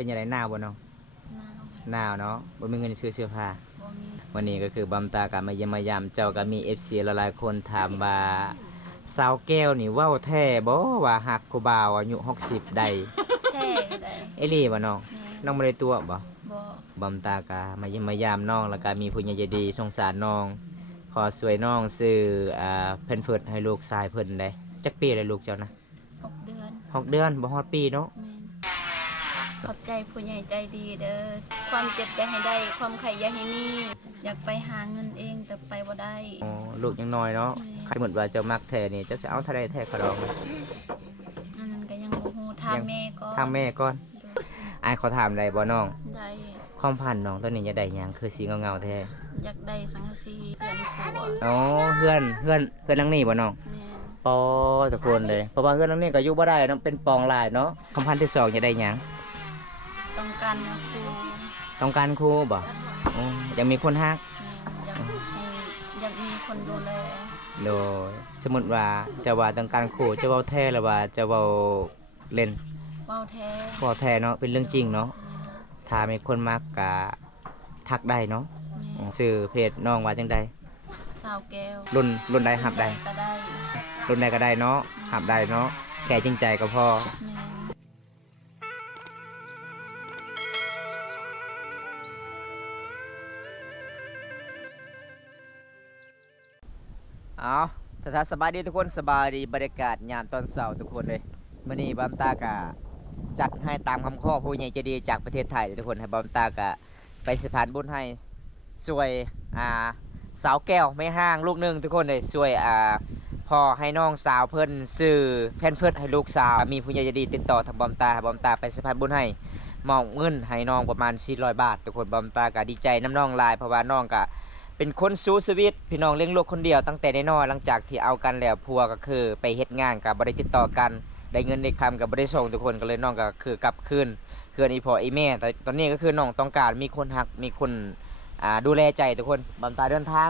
เป็นยังไงหนาวบ่เนาะหนาวเนาะบ่มีเงินซื้อเสื้อผ้าวันนี้ก็คือบำตากับมาเยี่ยมมายามเจ้าก็มี FC หลายๆคนถามว่าสาวแก้วนี่เว้าแท้บ่ว่าฮักผู้บ่าวอายุ60ได้แท้ได้เอหลีบ่น้องน้องบ่ได้ตัวบ่บ่บำตาก็มาเยี่ยมมายามน้องแล้วก็มีผู้ใหญ่ใจดีสงสารน้องขอช่วยน้องซื้อแผ่นเฟิร์สให้ลูกชายเพิ่นได้จักปีเลยลูกเจ้านะ6 เดือน 6 เดือนบ่ฮอดปีเนาะขอบใจผู้ใหญ่ใจดีเด้อความเจ็บอย่าให้ได้ความไข่อย่าให้มีอยากไปหาเงินเองแต่ไปบ่ได้อ๋อลูกยังน้อยเนาะใครเหมือนว่าเจ้ามักแท้นี่เจ้าจะเอาเท่าใดแท้ก็ดองอันนั้นก็ยังบ่ฮู้ถามแม่ก่อนถามแม่ก่อนอ้ายขอถามได้บ่น้องได้ความพันน้องตอนนี้จะได้หยังคือสีเงาๆแท้อยากได้สังกะสีเพื่อนครัวอ๋อเพื่อนหลังนี้บ่น้องปอทุกคนเลยเพราะว่าเพื่อนหลังนี้ก็อยู่บ่ได้เนาะเป็นปองลายเนาะความพันที่2จะได้หยังต้องการครูต้องการครูบ่อ๋อยังมีคนฮักอยากมีคนดูแลโดยสมมุติว่าจะว่าต้องการครูจะเว้าแท้หรือว่าจะเว้าเล่นเว้าแท้เนาะเป็นเรื่องจริงเนาะถ้ามีคนมักก็ทักได้เนาะชื่อเพจน้องว่าจังได๋สาวแก้วรุ่นใดหับได้ก็ได้รุ่นใดก็ได้เนาะหับได้เนาะแค่จริงใจก็พอเอาถ้าสบายดีทุกคนสบายดีบรรยากาศยามตอนเช้าทุกคนเลยมื้อนี้บอมตากะจัดให้ตามคำขอผู้ใหญ่ใจดีจากประเทศไทยทุกคนให้บอมตากะไปสะพานบุญให้ช่วยสาวแก้วไม่ห้างลูกนึงทุกคนเลยช่วยพ่อให้น้องสาวเพิ่นซื้อแผ่นเฟิร์สให้ลูกสาวมีผู้ใหญ่ใจดีติดต่อทางบอมตาให้บอมตาไปสะพานบุญให้มอบเงินให้น้องประมาณ400 บาททุกคนบอมตากะดีใจน้ำน้องหลายเพราะว่าน้องกะเป็นคนสู้ชีวิตพี่น้องเลี้ยงลูกคนเดียวตั้งแต่น้อยหลังจากที่เอากันแล้วพัวก็คือไปเฮ็ดงานกับบริติดต่อกันได้เงินได้คำกับบริส่งทุกคนก็เลยน้องก็คือกลับคืนคืนอีพ่ออีแม่แต่ตอนนี้ก็คือน้องต้องการมีคนหักมีคนดูแลใจทุกคนบำตาเดินทาง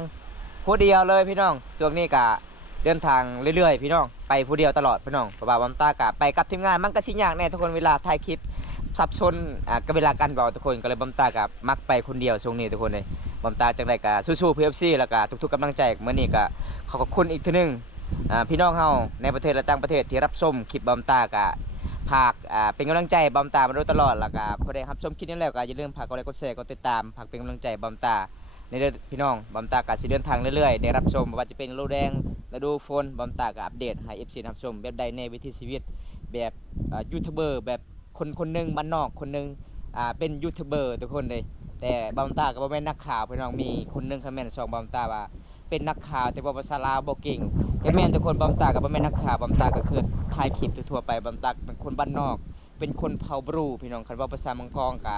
ผู้เดียวเลยพี่น้องช่วงนี้ก็เดินทางเรื่อยๆพี่น้องไปผู้เดียวตลอดพี่น้องเพราะว่าบำตากะไปกับทีมงานมันก็สิยากแน่ทุกคนเวลาถ่ายคลิปสับสนกับเวลาการบอกทุกคนก็เลยบำตากะมักไปคนเดียวช่วงนี้ทุกคนเลยบำตาจังไดก็สู้ๆ PFC แล้วก็ทุกๆกำลังใจมื้อนี้ก็ขอบคุณอีกทีนึงพี่น้องเฮาในประเทศและต่างประเทศที่รับชมคลิปบำตาก็ฝากเป็นกำลังใจบำตามาโดยตลอดแล้วก็พอได้รับชมคลิปนี้แล้วก็อย่าลืมฝากกดไลค์กดแชร์กดติดตามฝากเป็นกำลังใจบำตาในเด้อพี่น้องบำตาก็สิเดินทางเรื่อยๆได้รับชมว่าจะเป็นฤดูแล้งฤดูฝนบำตาก็อัปเดตให้ FC รับชมแบบใดในวิถีชีวิตแบบยูทูบเบอร์แบบคนนึงบ้านนอกคนนึงเป็นยูทูบเบอร์ทุกคนเลยแต่บอมตาก็บ่แม่นนักข่าวพี่น้องมีคนนึงคอมเมนต์ช่องบอมตาว่าเป็นนักข่าวแต่ว่าภาษาลาวบ่เก่งแต่แม่นทุกคนบอมตาก็บ่แม่นนักข่าวบอมตาก็คือถ่ายคลิปทั่วๆไปบอมตาเป็นคนบ้านนอกเป็นคนเผ่าบรูพี่น้องคันว่าภาษามังกรก็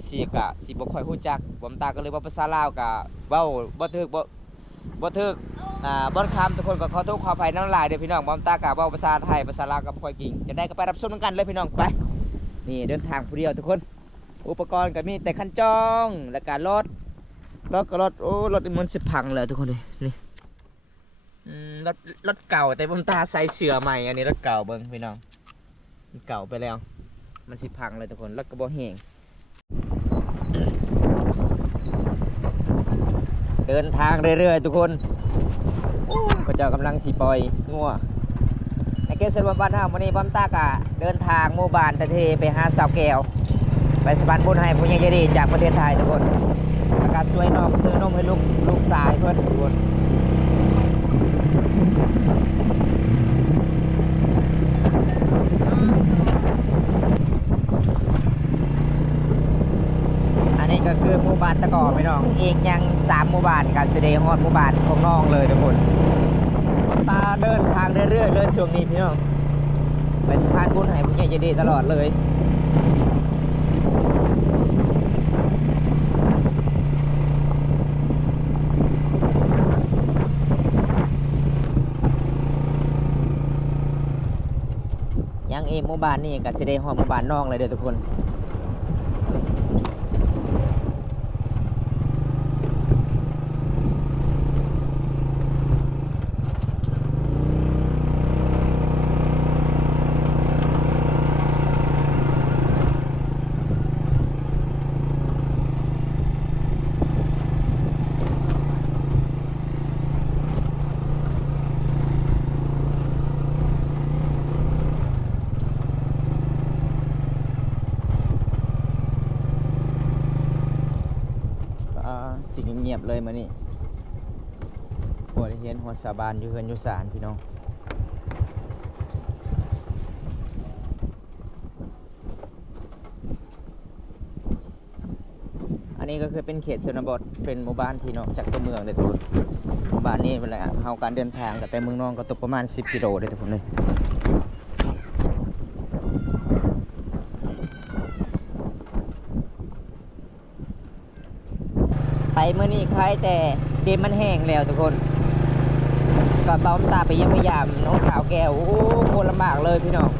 FC ก็สิบ่ค่อยรู้จักบอมตาก็เลยว่าภาษาลาวก็เว้าบ่ถูกบ่คำทุกคนก็ขอโทษขออภัยน้ำลายเด้อพี่น้องบอมตาก็เว้าภาษาไทยภาษาลาวก็บ่ค่อยเก่งจะได้ก็ไปรับชมกันเลยพี่น้องไปนี่เดินทางผู้เดียวทุกคนอุปกรณ์ก็มีแต่คันจองแล้วก็รถโอ้รถมันสิพังเลยทุกคนเลยนี่รถเก่าแต่ผมตาใส่เสื้อใหม่อันนี้รถเก่าเบิ่งพี่น้องมันเก่าไปแล้วมันสิพังเลยทุกคนรถกระบอกแห้งเดินทางเรื่อยๆทุกคนพระเจ้ากำลังสีปล่อยงัวในเกษตรบ้านเฮาวันนี้บอมตากะเดินทางหมู่บ้านตะเทไปหาสาวแก้วไปสะพานบุญให้ผู้ใหญ่ใจดีจากประเทศไทยทุกคนอากาศสวยน้องซื้อนมให้ลูกสายเพื่อนทุกคนอันนี้ก็คือหมู่บ้านตะกอพี่น้องอีกยัง3หมู่บ้านกับสิได้ฮอดหมู่บ้านของน้องเลยทุกคนตาเดินทางเรื่อยๆเลยช่วงนี้พี่น้องไปสะพานบุญให้ผู้ใหญ่ใจดีตลอดเลยยังเอหมู่บ้านนี่ก็สิได้ฮอดหมู่บ้านน้องเลยเด้อทุกคน สิเงียบเลยมื้อนี้บ่ได้เห็นฮอดสาบานอยู่เฮือนอยู่ศาลพี่น้องอันนี้ก็คือเป็นเขตชนบทเป็นหมู่บ้านที่นอกจากตัวเมืองเลยทุกคนหมู่บ้านนี้เวลาเฮาการเดินทางกับแต่เมืองนองก็ตกประมาณ10กิโลเลยทุกคนเลยไปเมื่อนี้ใครแต่เดมมันแห้งแล้วทุกคนก็เบาตาไปเยี่ยมพยายามน้องสาวแก้วโอ้โหลำบากเลยพี่น้อง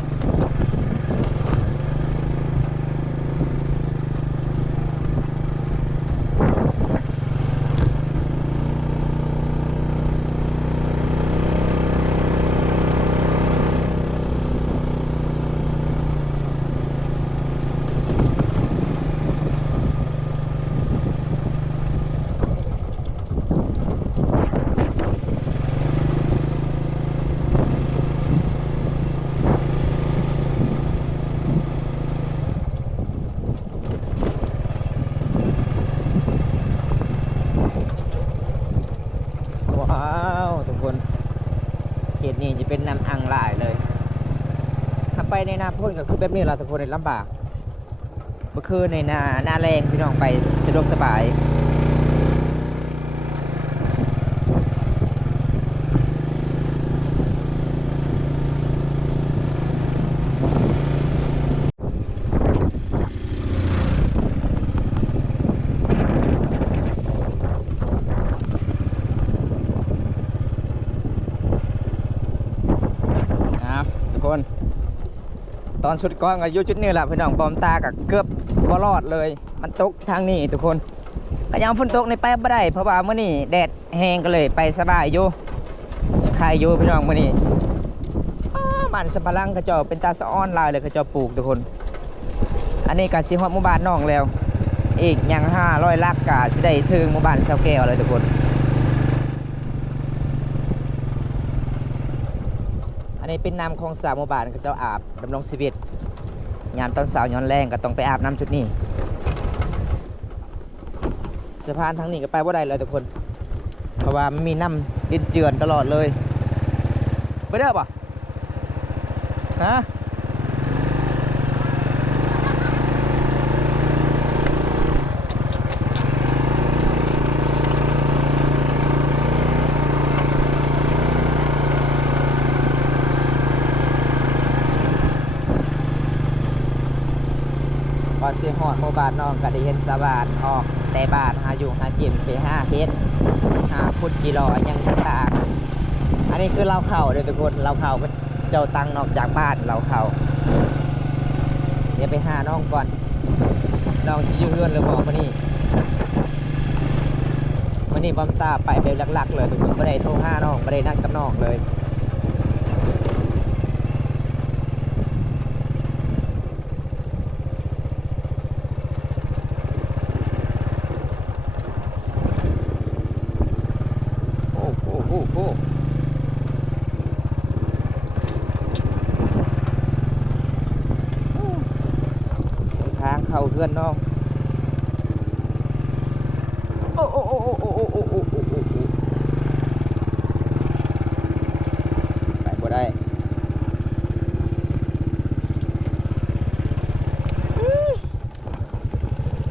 ว้าวทุกคนเขตนี้จะเป็นน้ำอังหลายเลยถ้าไปในนาพ่นก็คือแบบนี้เราทุกคนลำบากเมื่อคืนในนาแรงพี่น้องไปสะดวกสบายทุกคนตอนสุดก้อนก็อยู่จุดนี้แหละพี่น้องบอมตากับเกือบบ่รอดเลยมันตกทางนี้ทุกคนก็ยังฝนตกในไปไม่ได้เพราะว่าเมื่อนี้แดดแห้งก็เลยไปสบายอยู่ใครอยู่พี่น้องเมื่อนี้มันสปะรังกระจอกเป็นตาสะอ้อนลายเลยกระจอกปลูกทุกคนอันนี้ก็สิฮอดหมู่บ้านน้องแล้วอีกอย่าง500 ลักก็สิได้ถึงหมู่บ้านเซาแก้วเลยทุกคนอันนี้เป็นน้ำของสาวหมู่บ้านกระเจ้าอาบดำรงชีวิตยามตอนสาวย้อนแรงก็ต้องไปอาบน้ำจุดนี้สะพานทางนี้ก็ไปว่าได้เลยทุกคนเพราะว่ามันมีน้ำดินเจือนตลอดเลยไปเด้อป่ะฮะพอสิฮอดหมู่บ้านน้องก็ได้เห็นสาวบ้านออกแต่บ้านหาอยู่หากินไปหาเฮ็ดหาพุดจีรอยังต่างๆอันนี้คือเราเข่าเด้อทุกคนเราเข่าเจ้าตังนอกจากบ้านเราเข่าเดี๋ยวไปหาน้องก่อนน้องสิอยู่เฮือนหรือบ่มื้อนี้บอมตาไปแบบหลักๆเลยทุกคนบ่ได้โทรหาน้องบ่ได้นัดกับน้องเลยเข้าเพื่อนน้องโอ้โอ้โอ้โอ้โอ้โอ้โอ้โอ้โอ้โอ้ไปบ่ได้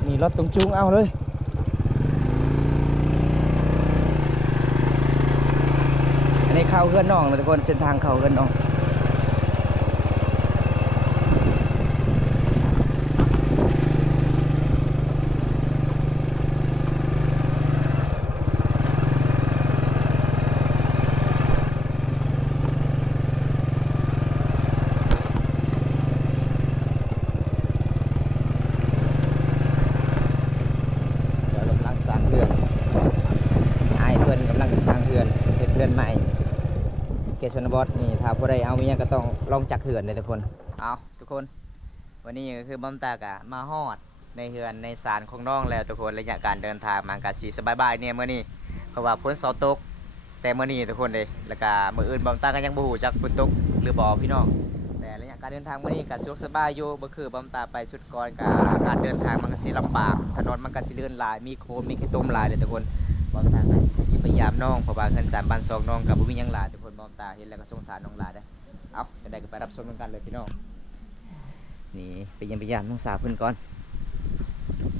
มีรถตรงจุงเอาเลยอันนี้เข้าเพื่อนน้องนะทุกคนเส้นทางเข้าเพื่อนน้องชนบทนี่ถ้าผู้ใดเอาเมียก็ต้องลองจักเหือนเลยทุกคนเอาทุกคนวันนี้ก็คือบอมตากะมาฮอดในเหือนในศาลของน้องแล้วทุกคนระยะการเดินทางมากะสีสบายๆเนี่ยเมื่อนี้เพราะว่าพ้นเสาตกแต่เมื่อนี้ทุกคนเลยแล้วก็มื้ออื่นบอมตาก็ยังบ่ฮู้จักฝนตกหรือบ่พี่น้องแต่ระยะ การเดินทางมื้อนี้ก็สะดวกสบายอยู่บ่คือบำตาไปสุดก่อนก็การเดินทางมันก็สิลำบากถนนมันก็สิลื่นหลายมีโคลนมีขี้ตมหลายเลยทุกคนบำตาก็สิพยายามน้องเพราะว่าเงิน3บ้าน2น้องก็บ่มีหยังหลายทุกคนบำตาเห็นแล้วก็สงสารน้องหลายเด้อเอาจังได๋ก็ไปรับชมกันเลยพี่น้องนี่ไปเยี่ยมพยายามน้องสาวเพิ่นก่อน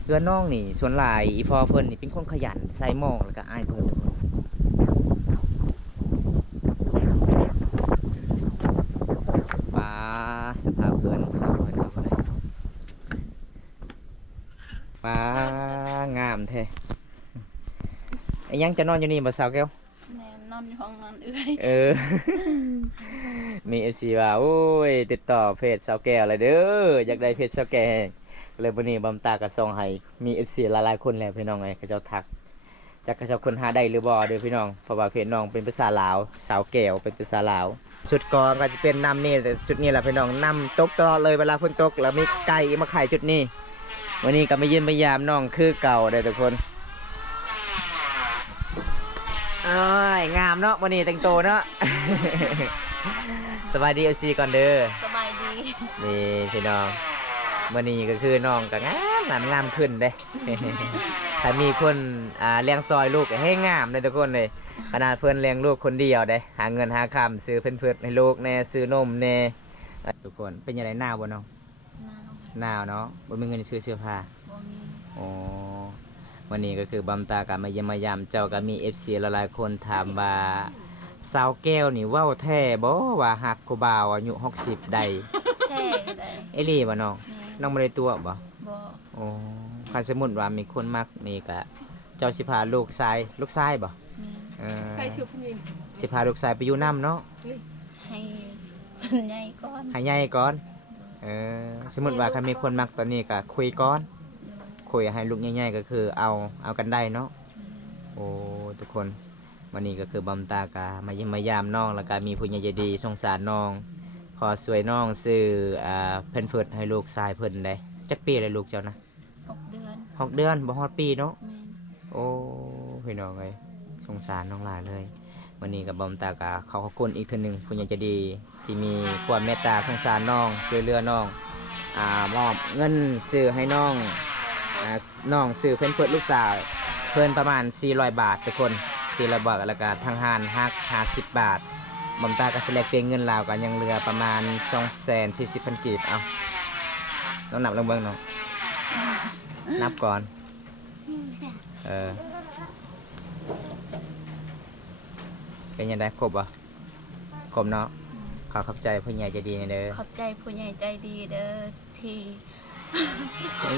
เพื่อนน้องนี่ส่วนหลายอีพ่อเพิ่นนี่เป็นคนขยันใส่หม้อแล้วก็อ้ายเพิ่นทุกคนมาสภาพเพื่อนน้องสาวเพิ่นเอาบ่ได้มางามแท้ไอ้ยังจะนอนอยู่นี่บ่สาวแก้ว แม่นอนอยู่ห้องนอนเอื้อย มี FC ว่าโอ้ยติดต่อเพจสาวแก้วเลยเด้ออยากได้เพจสาวแก้วเลยวันนี้บำตากระซองให้มี FC หลายๆคนแล้วพี่น้องไงเขาเจ้าทักจักเขาเจ้าคนหาได้หรือบ่เด้อพี่น้องเพราะว่าเพจน้องเป็นภาษาลาวสาวแก้วเป็นภาษาลาวชุดกองก็จะเป็นน้ำนี่แต่จุดนี้แหละพี่น้องน้ำตกตลอดเลยเวลาฝนตกแล้วมีไก่มาขายจุดนี้วันนี้ก็มาเยี่ยมพยายามน้องคือเก่าเด้อทุกคนเอ้ยงามเนาะวันนี้แต่งตัวเนาะ สบายดีเอซีก่อนเด้อ สบายดี นี่พี่น้องวันนี้ก็คือน้องก็งามขึ้นเด้ ถ้ามีคนเลี้ยงซอยลูกก็ให้งามเลยทุกคนเลยขนาดเพื่อนเลี้ยงลูกคนเดียวเด้หาเงินหาคำซื้อเพื่อนๆให้ลูกแน่ซื้อนมแน่ทุกคนเป็นยังไงหนาวบ่น้อง หนาว หนาวเนาะบ่มีเงินซื้อเสื้อผ้า บ่มี อ๋อวันนี้ก็คือบำตากับมาเยี่ยมมายามเจ้าก็มี FC หลายๆคนถามว่าสาวแก้วนี่เว้าแท้บ่ว่าฮักกูบ่าวอายุ60ได้ แท้ได้ เอลี่บ่น้อง แม่ น้องบ่ได้ตัวบ่ บ่ โอ้คันสมมุติว่ามีคนมักนี่ก็เจ้าสิพาลูกชายบ่ แม่ ใส่ชุดผู้หญิง สิพาลูกชายไปอยู่น้ำเนาะ ให้เพิ่นใหญ่ก่อน ให้ใหญ่ก่อนสมมุติว่าคันมีคนมักตอนนี้ก็คุยก่อนคุยให้ลูกใหญ่ๆก็คือเอากันได้เนาะโอ้ทุกคนวันนี้ก็คือบำตากามาเยี่ยมมายามน้องแล้วก็มีผู้ใหญ่ใจดีสงสารน้องขอสวยน้องซื้อเพิ่นเฟิดให้ลูกชายเพิ่นได้จักปีเลยลูกเจ้านะ 6 เดือน 6 เดือนบ่ฮอดปีเนาะ แม่น โอ้พี่น้องเอ้ยสงสารน้องหลายเลยวันนี้กับบอมตากาเขาขอบคุณอีกเทีนึงผู้ใหญ่ใจดีที่มีความเมตตาสงสารน้องซื้อเรือน้องมอบเงินซื้อให้น้องน้องซื้อเพิ่นเปิดลูกสาวเพิ่นประมาณ400 บาททุกคน400 บาทแล้วก็ทางหานฮัก50 บาทบอมตากาสแลกเปลี่ยนเงินลาวกันยังเหลือประมาณ 240,000 กีบเอาต้องนับลงเบิ่งเนาะนับก่อนเป็นยังไงครบบ่ครบเนาะขอขอบใจผู้ใหญ่ใจดีนะเด้อ ขอบใจผู้ใหญ่ใจดีเด้อที่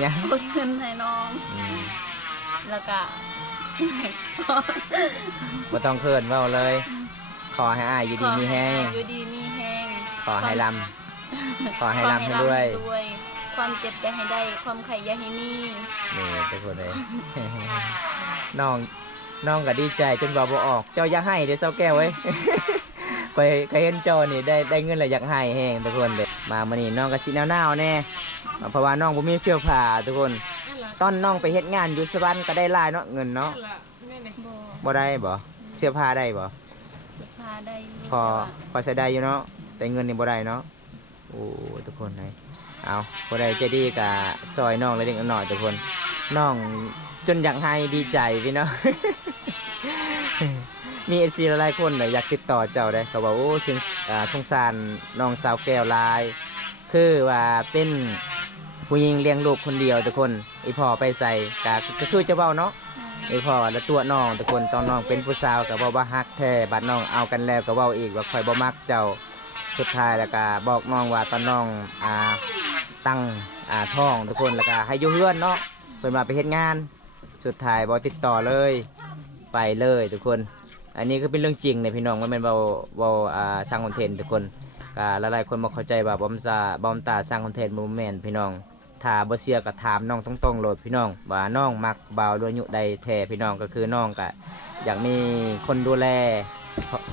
ยัง โอนเงินให้น้อง แล้วก็ บ่ต้องเขินเว้าเลย ขอให้อ้ายอยู่ดีมีแห้ง อยู่ดีมีแห้ง ขอให้ลำขอให้ลำให้ด้วย ความเจ็บอย่าให้ได้ความไข่อย่าให้มี นี่ทุกคนเลย น้องก็ดีใจจนบอกบ่ออก เจ้าอยากให้เดี๋ยวเศร้าแก้วไว้ย ไปเห็นเจ้านี่ได้เงินแล้วอยากให้แห้งทุกคนเลยมามื้อนี้น้องก็สิหนาวๆแน่เพราะว่าน้องบ่มีเสื้อผ้าทุกคน ตอนน้องไปเฮ็ดงานอยู่สวรรค์ก็ได้หลายเนาะเงินเนาะ บ่ บ่ได้บ่เสื้อผ้าได้บ่ สุภาได้อยู่ พอใช้ได้อยู่เนาะแต่เงินนี่บ่ได้เนาะโอ้ทุกคนเลยเอาบ่ได้ใจดีกับซอยน้องเลยเด็กน้อยทุกคนน้องจนอยากให้ดีใจพี่เนาะ มี FC หลายๆคนเลยอยากติดต่อเจ้าได้เขาบอกโอ้สงสารน้องสาวแก้วลาย คือว่าเป็นผู้หญิงเลี้ยงลูกคนเดียวทุกคนอีพ่อไปใส่ก็คือจะเว้าเนาะอีพ่อแล้วตัวน้องทุกคนตอนน้องเป็นผู้สาวก็บอกว่าฮักแท้บัดน้องเอากันแล้วก็เว้าอีกว่าคอยบ่มักเจ้าสุดท้ายแล้วก็บอกน้องว่าตอนน้องตั้งท้องทุกคนแล้วก็ให้อยู่เฮือนเนาะเพิ่นมาไปเฮ็ดงานสุดท้ายบ่ติดต่อเลยไปเลยทุกคนอันนี้ก็เป็นเรื่องจริงเลยพี่น้องว่าแม่นเว้าสร้างคอนเทนต์ทุกคนหลายๆคนบ่เข้าใจว่าบอมตาสร้างคอนเทนต์บ่แม่นพี่น้องถ้าบ่เชื่อก็ถามน้องตรงๆโลดพี่น้องว่าน้องมักบ่าวด้วยอายุใดแท้พี่น้องก็คือน้องก็อยากมีคนดูแล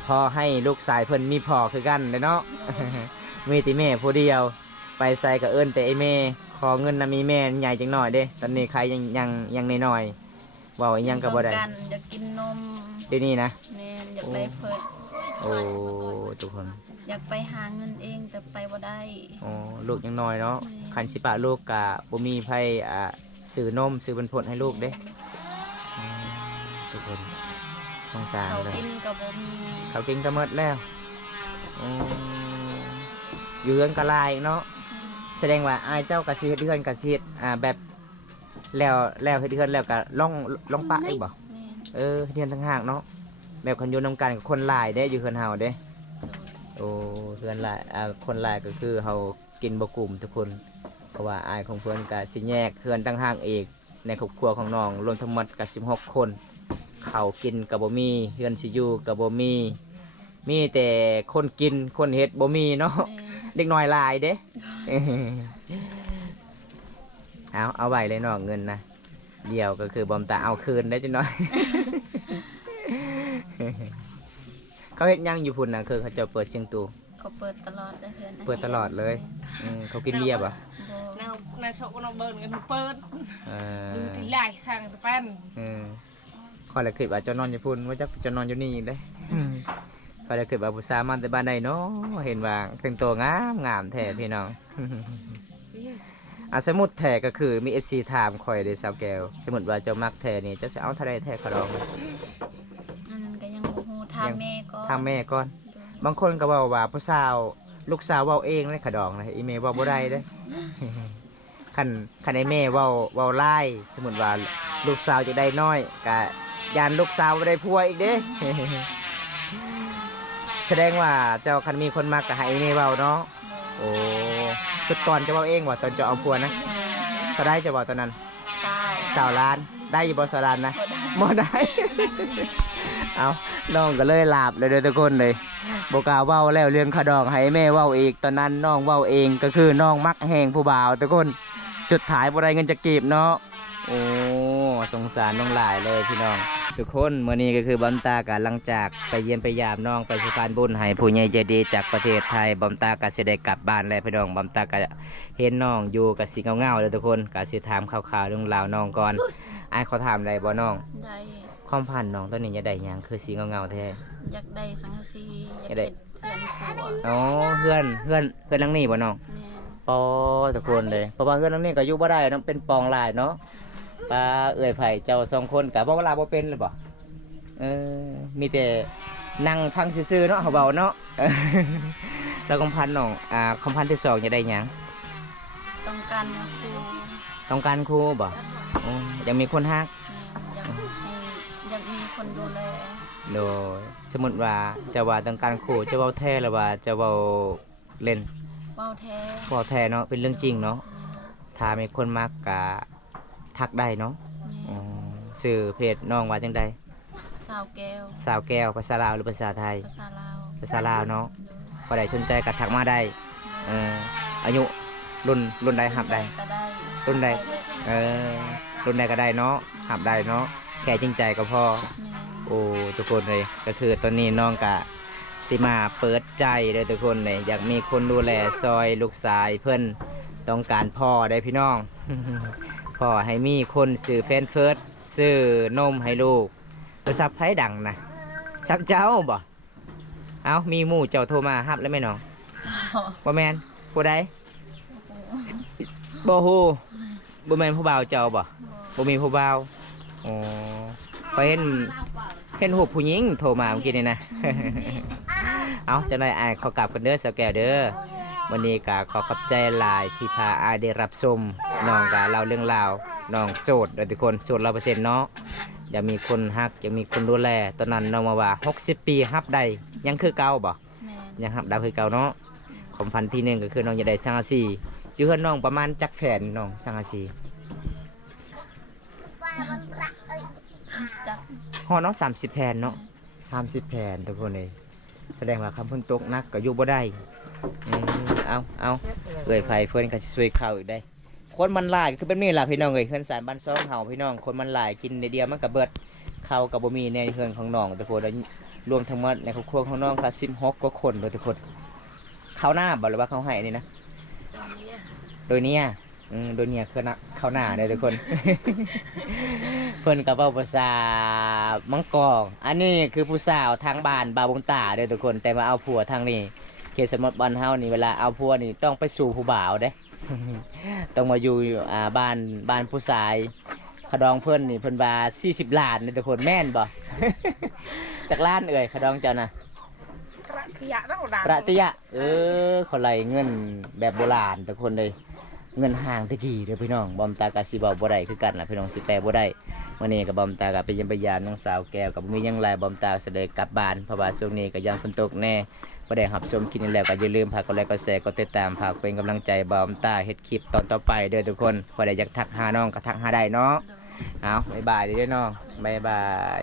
พอให้ลูกชายเพิ่นมีพ่อคือกันเด้เนาะ มีแต่แม่ผู้เดียวไปใส่ก็เอิ้นแต่ไอ้แม่ขอเงินน่ะมีแม่ใหญ่จังหน่อยเด้ตอนนี้ใครยังน้อยๆเว้าอีหยังก็บ่ได้ ต้องการอยากกินนม ที่นี่นะ แม่นอยากได้เพิ่น โอ้ทุกคน อยากไปหาเงินเองแต่ไปบ่ได้ อ๋อลูกยังน้อยเนาะคันสิปะลูกกะบ่มีไผซื้อนมซื้อบรรพตให้ลูกเด้อืมทุกคนสงสาร เขา เลย กินก็บ่มี เขากินก็หมดแล้วอืมอยู่เรือนกะลายเนาะแสดงว่าอายเจ้ากะสิเฮ็ดเรือนกะสิเฮ็ดแบบแล้วเฮ็ดเรือนแล้วก็ล่องปะอีกบ่ แม่น เรือนต่างหากเนาะแบบคนอยู่นำกันกับคนหลายเด้อยู่เฮือนเฮาเด้ โอ้เพื่อนหลายคนหลายก็คือเขากินบะกลุ่มทุกคนเพราะว่าอายของเพื่อนก็สิแยกเพื่อนตั้งห้างเอกในครอบครัวของน้องรวมทั้งหมดก็16 คนเขากินกับบ่มีเพื่อนสิอยู่กับบ่มีแต่คนกินคนเฮ็ดบ่มีเนาะ แม่น เด็กน้อยหลายเด้ เอาไว้เลยน้องเงินนะเดียวก็คือบอมตาเอาคืนได้จังน้อย เขาเฮ็ดหยังอยู่พุ่นนะคือเขาจะเปิดเสียงตู เขาเปิดตลอดเลยเพื่อน เปิดตลอดเลยเขากินเบียร์ป่ะ บ่ นาชกน้องเบิร์นกันเปิด เอ ดู อ ที่ไหลทางตะเป็น คอยละคิดว่าเจะนอนอยู่พุ่นว่าจะนอนอยู่นี่อีกได้คอยละคิดว่าผู้สาวมันแต่บ้านใดเนาะเห็นว่าแต่งตัวงามแท้พี่น้อง สมมุติแท้ก็คือมี FC ถามคอยเด้สาวแก้วสมมุติว่าเจ้ามักแท้นี่เจ้าจะเอาเท่าใดแท้ขอร้อง อันนั้นก็ยังบ่ฮู้ถามแม่ก่อน ทางแม่ก่อน บางคนก็เว้าว่าผู้สาวลูกสาวเว้าเองเลยขะดองนะอีเมลเว้าบ่ได้เด้ คันไอ้แม่เว้าไล่สมมุติว่าลูกสาวจะได้น้อยก็ยานลูกสาวบ่ได้ผัวอีกเด้ แสดงว่าเจ้าคันมีคนมักก็ให้อีเมลเว้าเนาะโอ้สุดก่อนจะเว้าเองว่าตอนจะเอาผัวนะก็ได้จะเว้าตอนนั้น ตาย 20 ล้านได้อยู่บ่20 ล้านนะ บ่ได้ บ่ได้ เอาน้องก็เลยหลาบเลยเด้อทุกคนเลยบอกกล้าเว้าแล้วเรื่องขะดองให้แม่เว้าอีกตอนนั้นน้องเว้าเองก็คือน้องมักแหงผู้บ่าวทุกคนจุดถ่ายบ่ได้เงินจะเก็บเนาะโอ้สงสารน้องหลายเลยพี่น้องทุกคนมื้อนี้ก็คือบอมตาก็หลังจากไปเยี่ยมไปยามน้องไปสะพานบุญให้ผู้ใหญ่ใจดีจากประเทศไทยบอมตาก็สิได้กลับบ้านแล้วพี่น้องบอมตาก็เห็นน้องอยู่กับสิเงาๆเลยทุกคนก็สิถามข่าวๆเรื่องราวน้องก่อนอ้ายขอถามได้บ่น้อง ได้ ความพันน้องตัวนี้จะได้หยังคือสีเงาๆแท้ อยากได้สังกะสีอยาก อยากได้ เฮ็ดเพื่อนครัว อ๋อเพื่อนหลังนี้บ่น้อง แม่น ปอทุกคนเลยเพราะว่าเพื่อนหลังนี้ก็อยู่บ่ได้เนาะเป็นปองหลายเนาะป้าเอื้อยไผ่เจ้า2 คนก็บ่เวลาบ่เป็นเลยบ่มีแต่นั่งพังซื่อๆเนาะเขาเบาเนาะ แล้วความพันน้องความพันที่2จะได้หยัง ต้องการครู ต้องการครูบ่อ๋อยังมีคนฮัก อยากมีคนดูแล โดยสมมุติว่าจะว่าต้องการครูจะเว้าแท้หรือว่าจะเว้าเล่น เว้าแท้ พอแท้เนาะเป็นเรื่องจริงเนาะถ้ามีคนมักกะทักได้เนาะ แม่ สื่อเพจน้องว่าจังใด สาวแก้ว สาวแก้วภาษาลาวหรือภาษาไทย ภาษาลาว ภาษาลาวเนาะพอได้สนใจก็ทักมาได้อายุรุ่นใดหับใด ก็ได้ รุ่นใดรุ่นใดก็ได้เนาะหับได้เนาะแค่จริงใจก็พอ แม่ โอ้ทุกคนเลยก็คือตอนนี้น้องกะสิมาเปิดใจเลยทุกคนเลยอยากมีคนดูแลซอยลูกสายเพื่อนต้องการพ่อได้พี่น้อง พ่อให้มีคนซื้อแฟนเฟิร์สซื้อนมให้ลูกโทรศัพท์ไผดังนะชับเจ้าบ่เอามีหมู่เจ้าโทรมาฮับแล้วไหมน้องบ่แมนผู้ใดบ่ฮู้บ่แมนผู้บ่าวเจ้าบ่บ่มีผู้บ่าวอ๋อไปเห็นหูผู้หญิงโทรมาเมื่อกี้นี่นะ เอาจะได้อายขอกลับกันเด้อสาวแก้วเด้อวันนี้ก็ขอขอบใจหลายที่พาอายได้รับชมน้องก็เล่าเรื่องราวน้องโสดทุกคนโสด100%เนาะอยากมีคนฮักอยากมีคนดูแลตอนนั้นน้องมาว่า60 ปีฮับได้ยังคือเก่าบ่ แม่ ยังฮับได้คือเก่าเนาะความพันที่หนึ่งก็คือน้องจะได้สังกะสีอยู่เฮือนน้องประมาณจักแผ่นน้องสังกะสี จัก ฮอดเนาะ30 แผ่นเนาะ30 แผ่นทุกคนเลยแสดงว่าคำพ้นตกนักก็อยู่บ่ได้เอาเอ่ยไผเพื่อนก็สิช่วยเข้าอีกได้คนมันหลายคือเป็นนี่ล่ะพี่น้องเอ้ยเฮือนสารบ้านซ่องเฮาพี่น้องคนมันหลายกินในเดียวมันก็เบิดข้าวก็บ่มีในเฮือนของน้องทุกคนแล้วรวมทั้งหมดในครอบครัวของน้องก็16 กว่าคนทุกคนข้าวหน้าบ่หรือว่าข้าวให้นี่นะโดยเนี่ยโดยเนี่ยคือนะข้าวหน้าเด้อทุกคน เพิ่นก็เว้าภาษามังกรอันนี้คือผู้สาวทางบ้านบาวบงตาเด้อทุกคนแต่มาเอาผัวทางนี้ เขตสมดบ้านเฮานี่เวลาเอาผัวนี่ต้องไปสู่ผู้บ่าวเด้ ต้องมาอยู่บ้านผู้ชายขะดองเพิ่นนี่เพิ่นว่า40 ล้านนี่ทุกคนแม่นบ่ จากล้านเอ่ยขะดองเจ้าน่ะ กระขยะต้องด่า ประเตียเขาไล่เงินแบบโบราณทุกคนเลยเงินห่างตะกี้เด้อพี่น้องบอมตากะสิบอกบ่ได้คือกันล่ะพี่น้องสิแปลบ่ได้วันนี้กับบอมตากะไปเยี่ยมไปยามน้องสาวแก้วกับมีหยังหลายบอมตาเสด็จกลับบ้านเพราะว่าช่วงนี้ก็ยังฝนตกแน่บ่ได้รับชมคลิปนี้แล้วก็อย่าลืมฝากกดไลค์กดแชร์กดติดตามฝากเป็นกำลังใจบอมตาเฮ็ดคลิปตอนต่อไปเด้อทุกคนพอได้อยากทักหาน้องก็ทักหาได้เนาะเอาบ๊ายบายเด้อน้องบ๊ายบาย